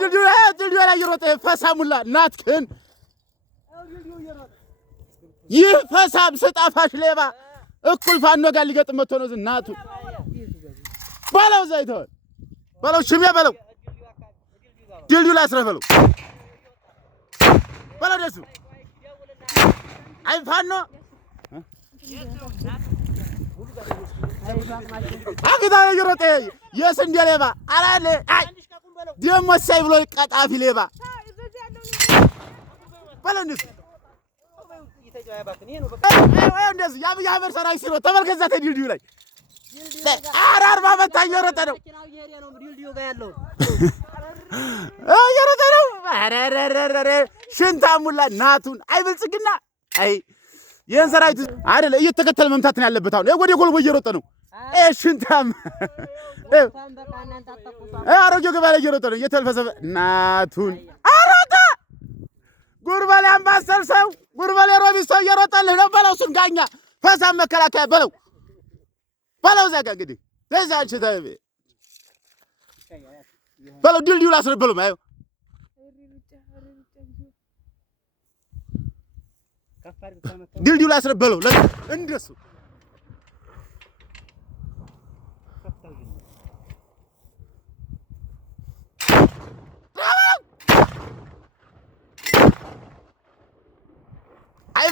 ድልድዩ ላይ እየሮጠ ፈሳሙላ ናትክን ይህ ፈሳም ስጣፋሽ ሌባ እኩል ፋኖ ጋር ሊገጥም መጥቶ ነው እናቱ በለው ዘይተዋል በለው ሽሜ በለው ድልድዩ ላይ አስረህ በለው ደሱ አይ ፋኖ አግዳ እየሮጠ የስንዴ ሌባ አላለ አይ ደሞ ሳይ ብሎ ቀጣፊ ሌባ በለው እንደሱ እንደዚህ የአብይ አህመድ ሰራዊት ሲሮጥ ተመልከት። እዛ ድልድዩ ላይ ኧረ 40 ዓመት እየሮጠ ነው እየሮጠ ነው። ኧረ ሽንታሙላ ናቱን አይ ብልጽግና አይ ይሄን ሰራዊት አይደለ እየተከተለ መምታት ነው ያለበት። አሁን ወደ ጎልቦ እየሮጠ ነው ሽንታም አሮጌው ገበያ ላይ እየሮጠ ነው እየተልፈሰፈ ናቱን አሮጣ ጉርበሌ አምባሰል ሰው ጉርበሌ ሮቢት ሰው እየሮጠልህ ነው በለው። እሱን ጋኛ ፈሳም መከላከያ በለው ዘጋ እንግዲህ ለዛ አንቺ ታይብ በለው ድልድዩ ላይ አስረህ በለው ማየው ድልድዩ ላይ አስረህ በለው እንደሱ አይ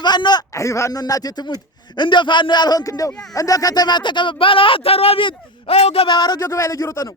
ፋኖ እናቴ ትሙት እንደ ፋኖ ያልሆንክ እንደው እንደ ከተማ ተቀበል ባለው አተሮቢት ገበያ አሮጌው ገበያ ላይ እየሮጠ ነው።